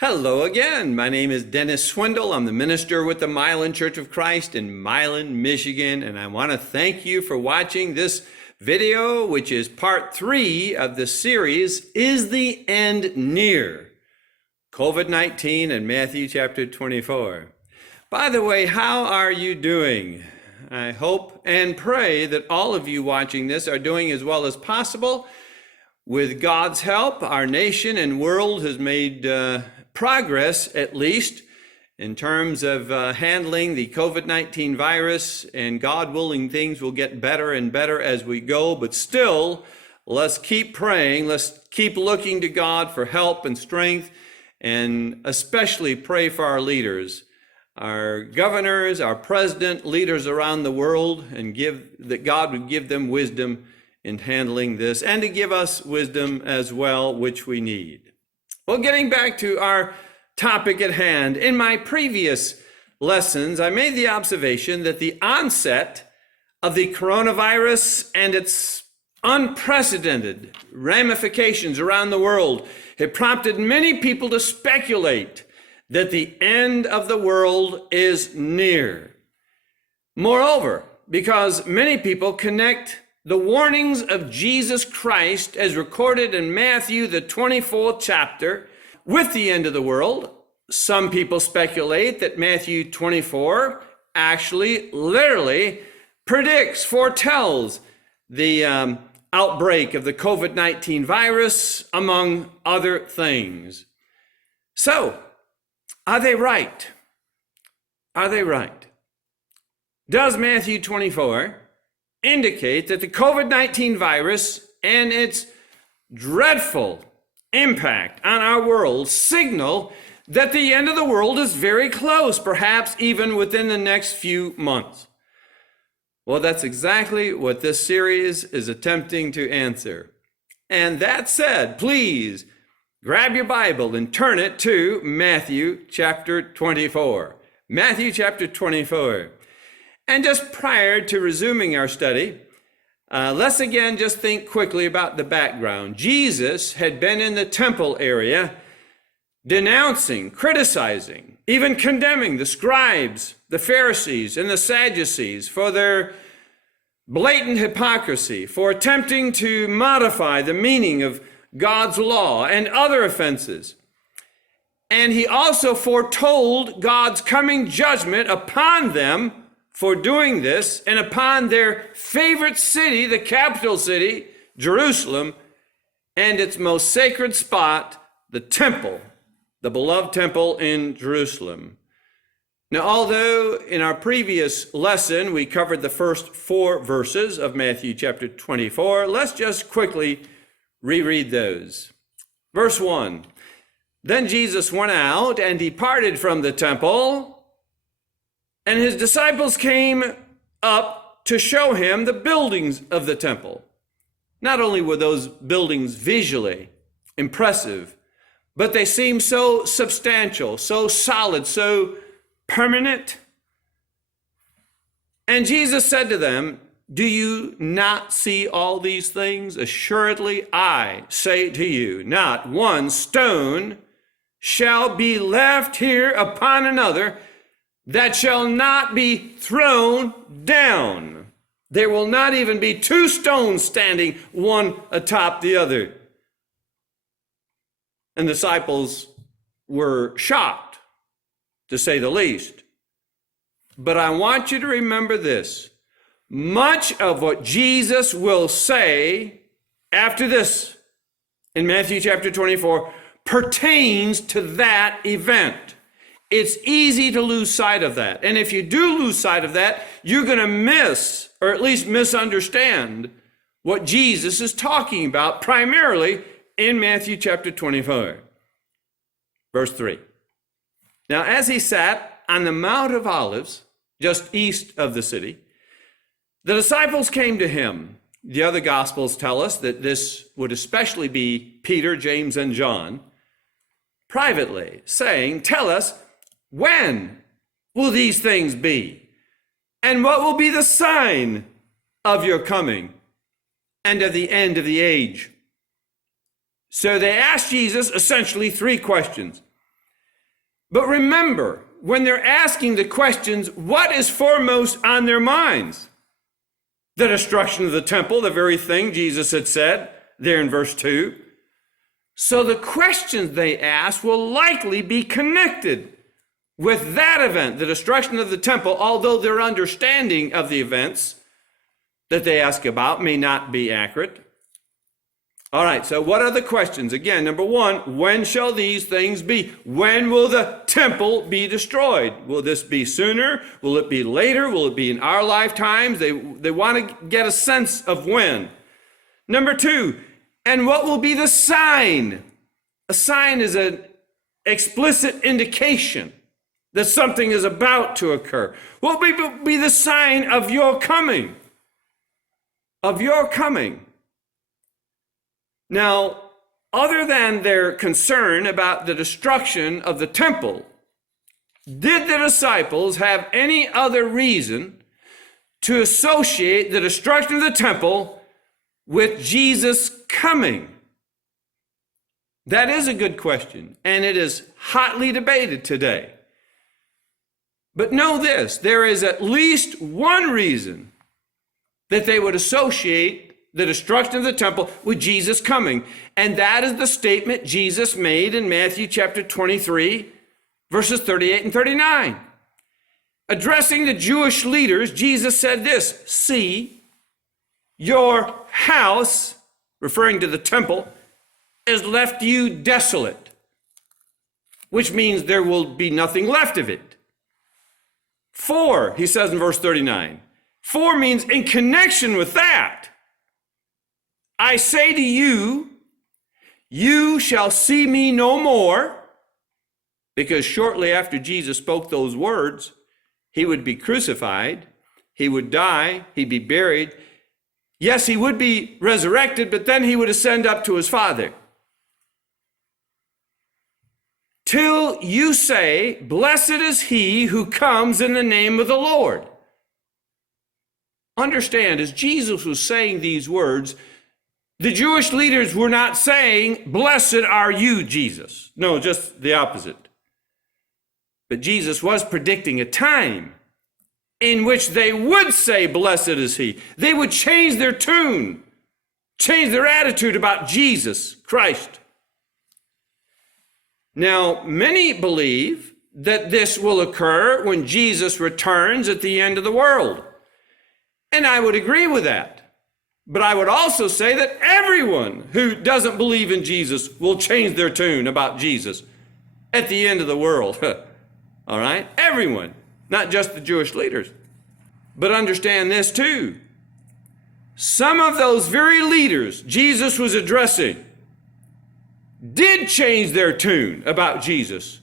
Hello again. My name is Dennis Swindle. I'm the minister with the Milan Church of Christ in Milan, Michigan, and I want to thank you for watching this video, which is part 3 of the series, Is the End Near? COVID-19 and Matthew chapter 24. By the way, how are you doing? I hope and pray that all of you watching this are doing as well as possible. With God's help, our nation and world has made progress, at least, in terms of handling the COVID-19 virus, and God willing, things will get better and better as we go. But still, let's keep praying. Let's keep looking to God for help and strength, and especially pray for our leaders, our governors, our president, leaders around the world, and that God would give them wisdom in handling this, and to give us wisdom as well, which we need. Well, getting back to our topic at hand, in my previous lessons, I made the observation that the onset of the coronavirus and its unprecedented ramifications around the world had prompted many people to speculate that the end of the world is near. Moreover, because many people connect the warnings of Jesus Christ as recorded in Matthew, the 24th chapter, with the end of the world, some people speculate that Matthew 24 actually literally foretells the outbreak of the COVID-19 virus, among other things. So, are they right? Are they right? Does Matthew 24 indicate that the COVID-19 virus and its dreadful impact on our world signal that the end of the world is very close, perhaps even within the next few months? Well, that's exactly what this series is attempting to answer. And that said, please grab your Bible and turn it to Matthew chapter 24. Matthew chapter 24. And just prior to resuming our study, let's again just think quickly about the background. Jesus had been in the temple area denouncing, criticizing, even condemning the scribes, the Pharisees, and the Sadducees for their blatant hypocrisy, for attempting to modify the meaning of God's law and other offenses. And he also foretold God's coming judgment upon them for doing this, and upon their favorite city, the capital city, Jerusalem, and its most sacred spot, the temple, the beloved temple in Jerusalem. Now, although in our previous lesson we covered the first 4 verses of Matthew chapter 24, let's just quickly reread those. Verse 1, Then Jesus went out and departed from the temple, and his disciples came up to show him the buildings of the temple. Not only were those buildings visually impressive, but they seemed so substantial, so solid, so permanent. And Jesus said to them, Do you not see all these things? Assuredly, I say to you, not one stone shall be left here upon another that shall not be thrown down. There will not even be 2 stones standing one atop the other. And the disciples were shocked, to say the least. But I want you to remember this. Much of what Jesus will say after this in Matthew chapter 24 pertains to that event. It's easy to lose sight of that. And if you do lose sight of that, you're going to miss, or at least misunderstand, what Jesus is talking about primarily in Matthew chapter 24. Verse 3. Now, as he sat on the Mount of Olives, just east of the city, the disciples came to him. The other Gospels tell us that this would especially be Peter, James, and John, privately, saying, Tell us, when will these things be? And what will be the sign of your coming and of the end of the age? So they asked Jesus essentially 3 questions. But remember, when they're asking the questions, what is foremost on their minds? The destruction of the temple, the very thing Jesus had said there in verse 2. So the questions they ask will likely be connected with that event, the destruction of the temple, although their understanding of the events that they ask about may not be accurate. All right, so what are the questions? Again, number one, when shall these things be? When will the temple be destroyed? Will this be sooner? Will it be later? Will it be in our lifetimes? They want to get a sense of when. Number two, and what will be the sign? A sign is an explicit indication that something is about to occur. What will be the sign of your coming? Of your coming. Now, other than their concern about the destruction of the temple, did the disciples have any other reason to associate the destruction of the temple with Jesus coming? That is a good question, and it is hotly debated today. But know this, there is at least one reason that they would associate the destruction of the temple with Jesus coming. And that is the statement Jesus made in Matthew chapter 23, verses 38 and 39. Addressing the Jewish leaders, Jesus said this, "See, your house," referring to the temple, "is left you desolate," which means there will be nothing left of it. "For," he says in verse 39, "for" means in connection with that, "I say to you, you shall see me no more," because shortly after Jesus spoke those words, he would be crucified, he would die, he'd be buried. Yes, he would be resurrected, but then he would ascend up to his Father. "Till you say, blessed is he who comes in the name of the Lord." Understand, as Jesus was saying these words, the Jewish leaders were not saying, "Blessed are you, Jesus." No, just the opposite. But Jesus was predicting a time in which they would say, "Blessed is he." They would change their tune, change their attitude about Jesus Christ. Now, many believe that this will occur when Jesus returns at the end of the world. And I would agree with that. But I would also say that everyone who doesn't believe in Jesus will change their tune about Jesus at the end of the world. All right? Everyone, not just the Jewish leaders. But understand this too. Some of those very leaders Jesus was addressing did change their tune about Jesus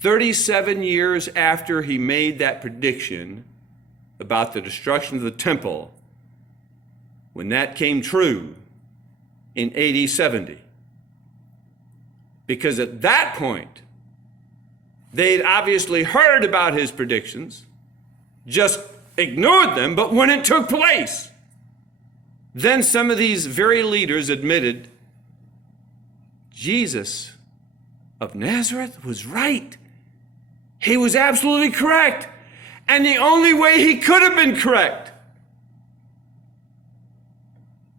37 years after he made that prediction about the destruction of the temple, when that came true in AD 70. Because at that point, they'd obviously heard about his predictions, just ignored them, but when it took place, then some of these very leaders admitted Jesus of Nazareth was right. He was absolutely correct. And the only way he could have been correct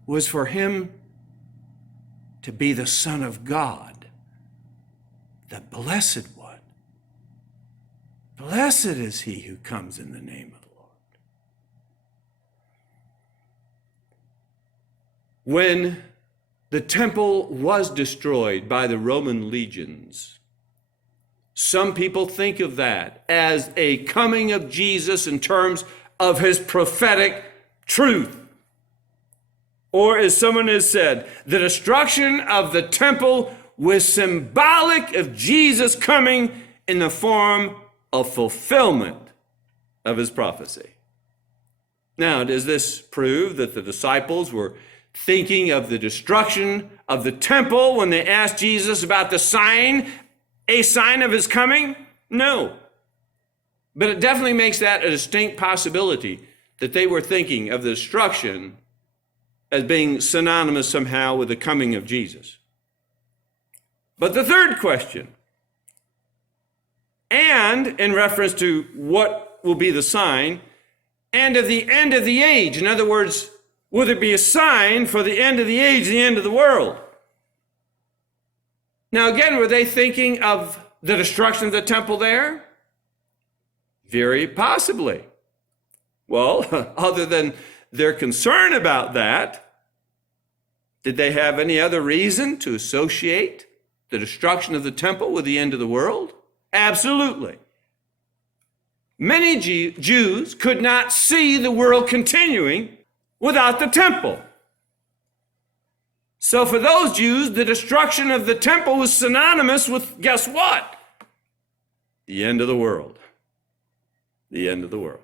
was for him to be the Son of God, the Blessed One. Blessed is he who comes in the name of the Lord. When the temple was destroyed by the Roman legions, some people think of that as a coming of Jesus in terms of his prophetic truth. Or as someone has said, the destruction of the temple was symbolic of Jesus coming in the form of fulfillment of his prophecy. Now, does this prove that the disciples were thinking of the destruction of the temple when they asked Jesus about the sign, a sign of his coming? No. But it definitely makes that a distinct possibility that they were thinking of the destruction as being synonymous somehow with the coming of Jesus. But the third question, and in reference to what will be the sign, and of the end of the age. In other words, will there be a sign for the end of the age, the end of the world? Now again, were they thinking of the destruction of the temple there? Very possibly. Well, other than their concern about that, did they have any other reason to associate the destruction of the temple with the end of the world? Absolutely. Many Jews could not see the world continuing without the temple. So for those Jews, the destruction of the temple was synonymous with, guess what? The end of the world. The end of the world.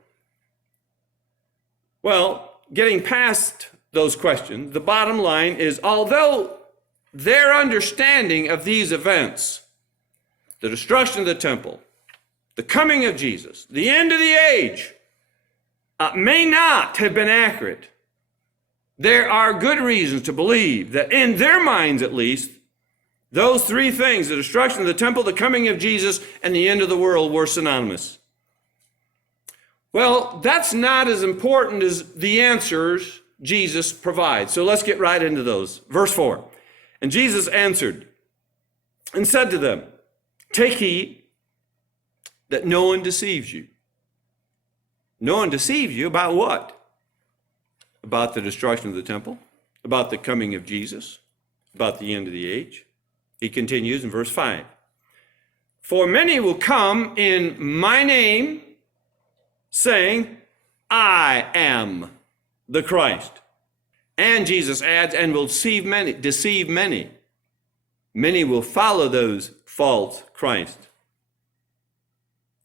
Well, getting past those questions, the bottom line is, although their understanding of these events, the destruction of the temple, the coming of Jesus, the end of the age, may not have been accurate, there are good reasons to believe that in their minds at least, those three things, the destruction of the temple, the coming of Jesus, and the end of the world, were synonymous. Well, that's not as important as the answers Jesus provides. So let's get right into those. Verse 4. And Jesus answered and said to them, take heed that no one deceives you. No one deceives you about what? About the destruction of the temple, about the coming of Jesus, about the end of the age. He continues in verse 5. For many will come in my name, saying, I am the Christ. And Jesus adds, and will deceive many. Many will follow those false Christ.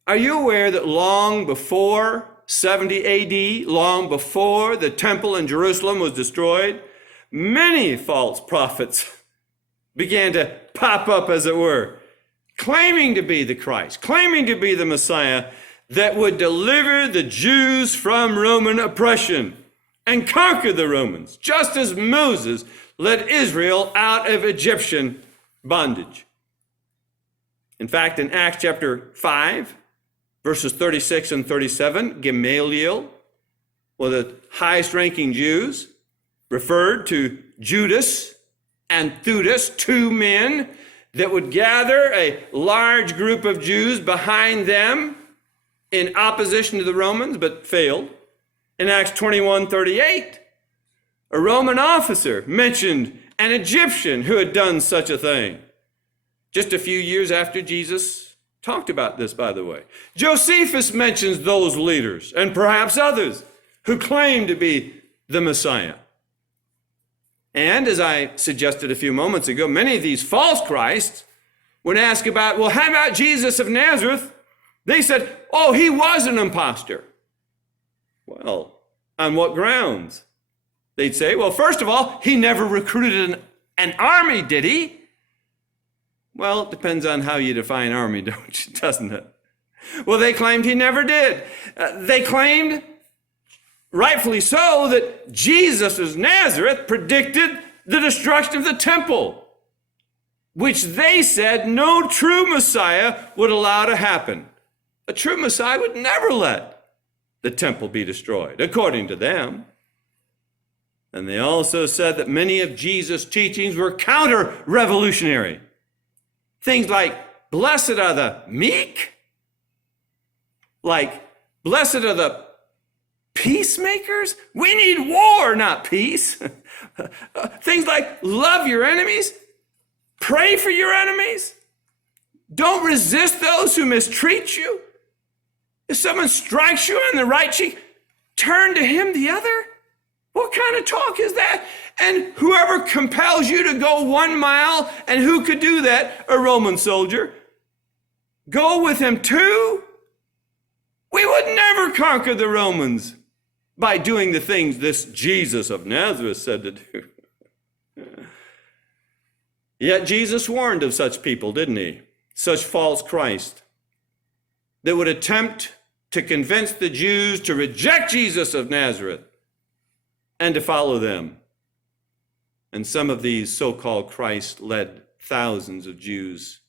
Are you aware that long before 70 AD, long before the temple in Jerusalem was destroyed, many false prophets began to pop up, as it were, claiming to be the Christ, claiming to be the Messiah that would deliver the Jews from Roman oppression and conquer the Romans, just as Moses led Israel out of Egyptian bondage. In fact, in Acts chapter 5, verses 36 and 37, Gamaliel, one of the highest ranking Jews, referred to Judas and Theudas, two men that would gather a large group of Jews behind them in opposition to the Romans, but failed. In Acts 21:38, a Roman officer mentioned an Egyptian who had done such a thing. Just a few years after Jesus talked about this, by the way. Josephus mentions those leaders and perhaps others who claim to be the Messiah. And as I suggested a few moments ago, many of these false Christs, when asked about, well, how about Jesus of Nazareth? They said, oh, he was an imposter. Well, on what grounds? They'd say, well, first of all, he never recruited an army, did he? Well, it depends on how you define army, doesn't it? Well, they claimed he never did. They claimed, rightfully so, that Jesus of Nazareth predicted the destruction of the temple, which they said no true Messiah would allow to happen. A true Messiah would never let the temple be destroyed, according to them. And they also said that many of Jesus' teachings were counter-revolutionary. Things like, blessed are the meek, like, blessed are the peacemakers. We need war, not peace. Things like, love your enemies, pray for your enemies, don't resist those who mistreat you. If someone strikes you on the right cheek, turn to him the other. What kind of talk is that? And whoever compels you to go 1 mile, and who could do that? A Roman soldier. Go with him too? We would never conquer the Romans by doing the things this Jesus of Nazareth said to do. Yet Jesus warned of such people, didn't he? Such false Christ that would attempt to convince the Jews to reject Jesus of Nazareth and to follow them. And some of these so-called Christ led thousands of Jews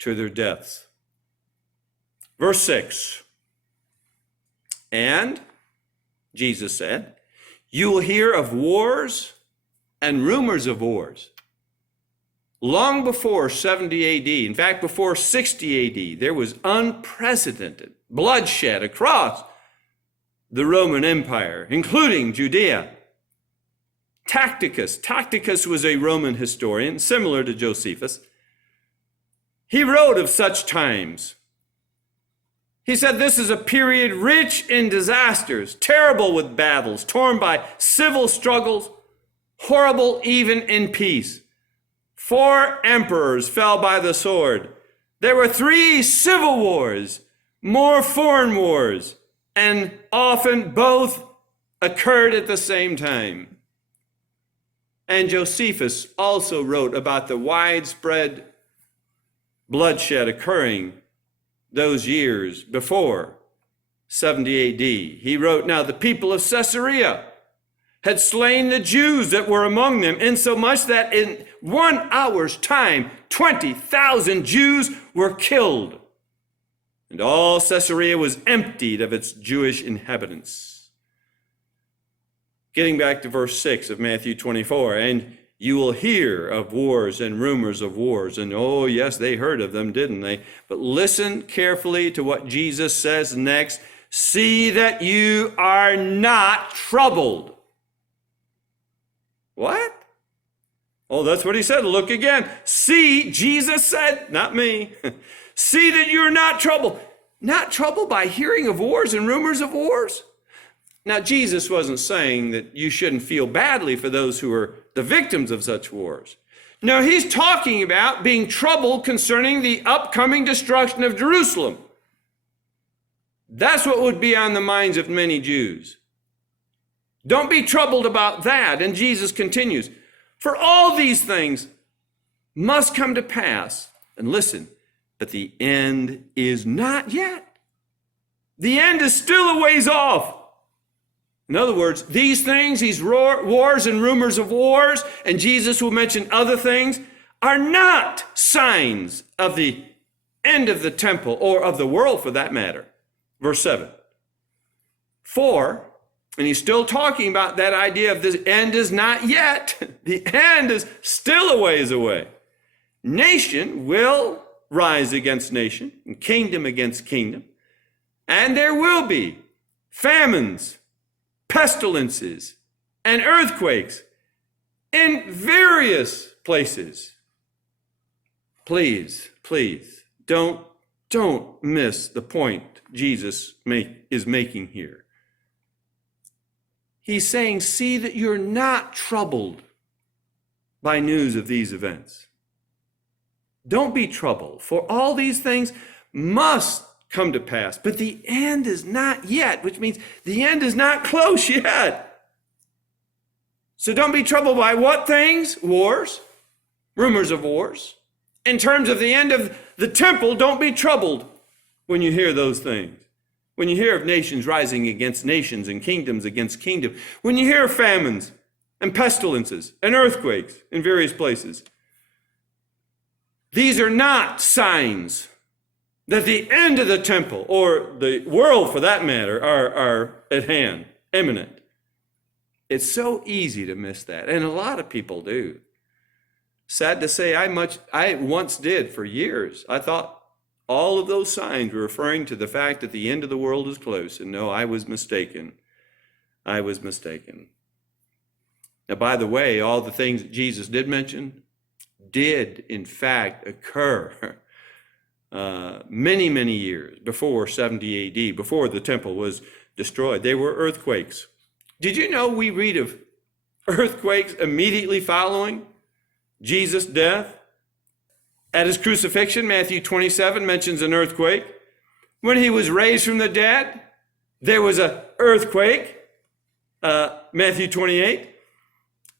to their deaths. Verse 6. And Jesus said, you will hear of wars and rumors of wars. Long before 70 AD, in fact, before 60 AD, there was unprecedented bloodshed across the Roman Empire, including Judea. Tacitus was a Roman historian, similar to Josephus. He wrote of such times. He said, this is a period rich in disasters, terrible with battles, torn by civil struggles, horrible even in peace. 4 emperors fell by the sword. There were 3 civil wars, more foreign wars, and often both occurred at the same time. And Josephus also wrote about the widespread bloodshed occurring those years before 70 AD. He wrote, now the people of Caesarea had slain the Jews that were among them, insomuch that in 1 hour's time, 20,000 Jews were killed. And all Caesarea was emptied of its Jewish inhabitants. Getting back to verse 6 of Matthew 24, and you will hear of wars and rumors of wars. And oh, yes, they heard of them, didn't they? But listen carefully to what Jesus says next. See that you are not troubled. What? Oh, that's what he said. Look again. See, Jesus said, not me. See that you're not troubled. Not troubled by hearing of wars and rumors of wars. Now, Jesus wasn't saying that you shouldn't feel badly for those who are the victims of such wars. No, he's talking about being troubled concerning the upcoming destruction of Jerusalem. That's what would be on the minds of many Jews. Don't be troubled about that. And Jesus continues, for all these things must come to pass. And listen, but the end is not yet. The end is still a ways off. In other words, these things, these wars and rumors of wars, and Jesus will mention other things, are not signs of the end of the temple or of the world for that matter. Verse 7. For, and he's still talking about that idea of the end is not yet. The end is still a ways away. Nation will rise against nation, and kingdom against kingdom, and there will be famines, pestilences, and earthquakes in various places. Please, don't miss the point Jesus is making here. He's saying, see that you're not troubled by news of these events. Don't be troubled, for all these things must come to pass, but the end is not yet, which means the end is not close yet. So don't be troubled by what things? Wars, rumors of wars. In terms of the end of the temple, don't be troubled when you hear those things. When you hear of nations rising against nations and kingdoms against kingdom. When you hear of famines and pestilences and earthquakes in various places. These are not signs that the end of the temple, or the world for that matter, are at hand, imminent. It's so easy to miss that, and a lot of people do. Sad to say, I once did for years. I thought all of those signs were referring to the fact that the end of the world is close, and no, I was mistaken. I was mistaken. Now, by the way, all the things that Jesus did mention did, in fact, occur many years before 70 AD, before the temple was destroyed. There were earthquakes. Did you know we read of earthquakes immediately following Jesus' death? At his crucifixion, Matthew 27 mentions an earthquake. When he was raised from the dead, there was an earthquake, Matthew 28.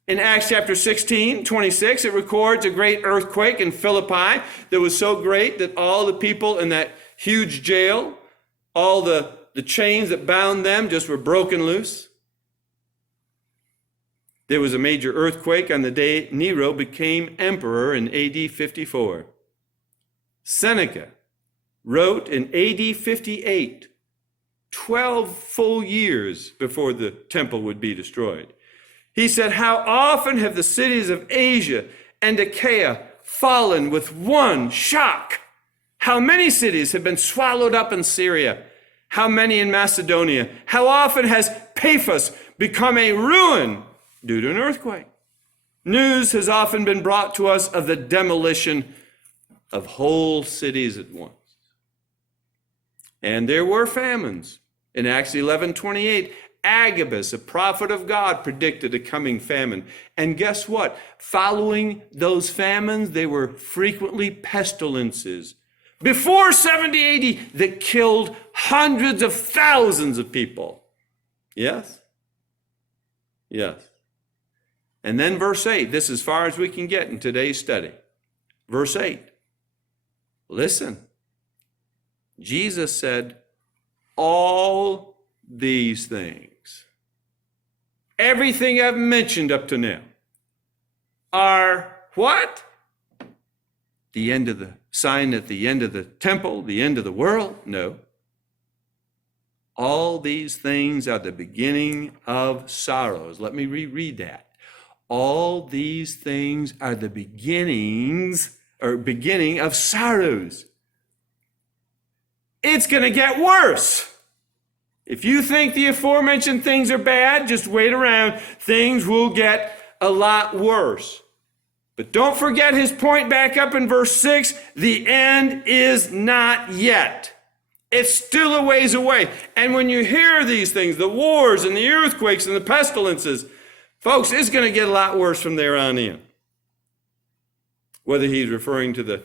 In Acts chapter 16, 26, it records a great earthquake in Philippi that was so great that all the people in that huge jail, all the chains that bound them just were broken loose. There was a major earthquake on the day Nero became emperor in AD 54. Seneca wrote in AD 58, 12 full years before the temple would be destroyed. He said, "How often have the cities of Asia and Achaia fallen with one shock? How many cities have been swallowed up in Syria? How many in Macedonia? How often has Paphos become a ruin due to an earthquake? News has often been brought to us of the demolition of whole cities at once." And there were famines. In Acts 11:28, Agabus, a prophet of God, predicted a coming famine. And guess what? Following those famines, there were frequently pestilences before 70 AD that killed hundreds of thousands of people. Yes? Yes. And then verse 8, this is as far as we can get in today's study. Verse 8, listen. Jesus said, all these things, everything I've mentioned up to now, are what? The end of the sign at the end of the temple, the end of the world? No. All these things are the beginning of sorrows. Let me reread that. All these things are the beginning of sorrows. It's going to get worse. If you think the aforementioned things are bad, just wait around. Things will get a lot worse. But don't forget his point back up in verse 6. The end is not yet. It's still a ways away. And when you hear these things, the wars and the earthquakes and the pestilences, folks, it's going to get a lot worse from there on in. Whether he's referring to the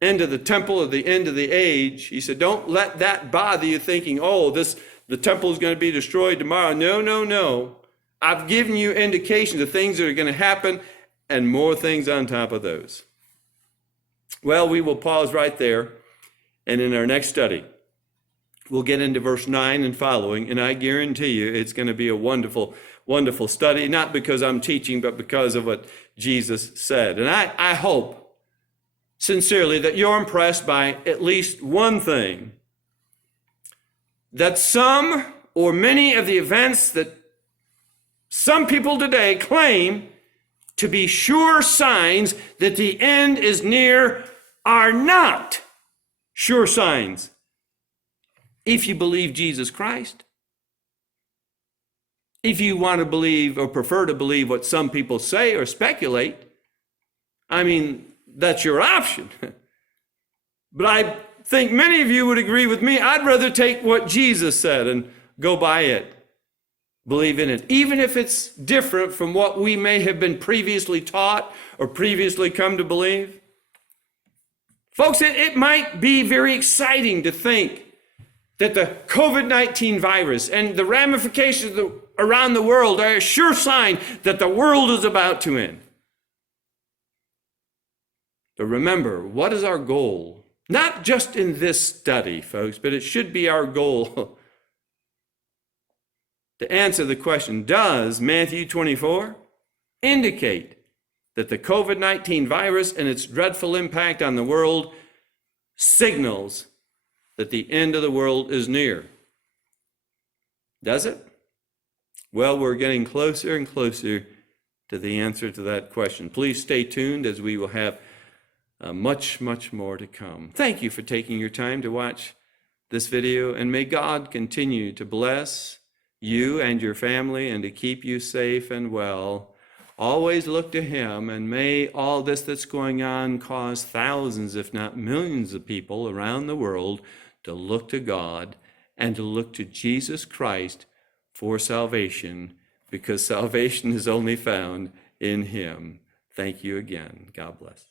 end of the temple or the end of the age, he said, don't let that bother you thinking, the temple is going to be destroyed tomorrow. No, no, no. I've given you indications of things that are going to happen and more things on top of those. Well, we will pause right there. And in our next study, we'll get into verse 9 and following. And I guarantee you it's going to be a wonderful, wonderful study, not because I'm teaching, but because of what Jesus said. And I hope sincerely that you're impressed by at least one thing, that some or many of the events that some people today claim to be sure signs that the end is near are not sure signs if you believe Jesus Christ. If you want to believe or prefer to believe what some people say or speculate, that's your option. But I think many of you would agree with me. I'd rather take what Jesus said and go by it, believe in it, even if it's different from what we may have been previously taught or previously come to believe. Folks, it might be very exciting to think that the COVID-19 virus and the ramifications around the world are a sure sign that the world is about to end. But remember, what is our goal? Not just in this study, folks, but it should be our goal to answer the question, does Matthew 24 indicate that the COVID-19 virus and its dreadful impact on the world signals that the end of the world is near? Does it? Well, we're getting closer and closer to the answer to that question. Please stay tuned as we will have much, much more to come. Thank you for taking your time to watch this video, and may God continue to bless you and your family and to keep you safe and well. Always look to him, and may all this that's going on cause thousands, if not millions of people around the world to look to God and to look to Jesus Christ for salvation, because salvation is only found in him. Thank you again. God bless.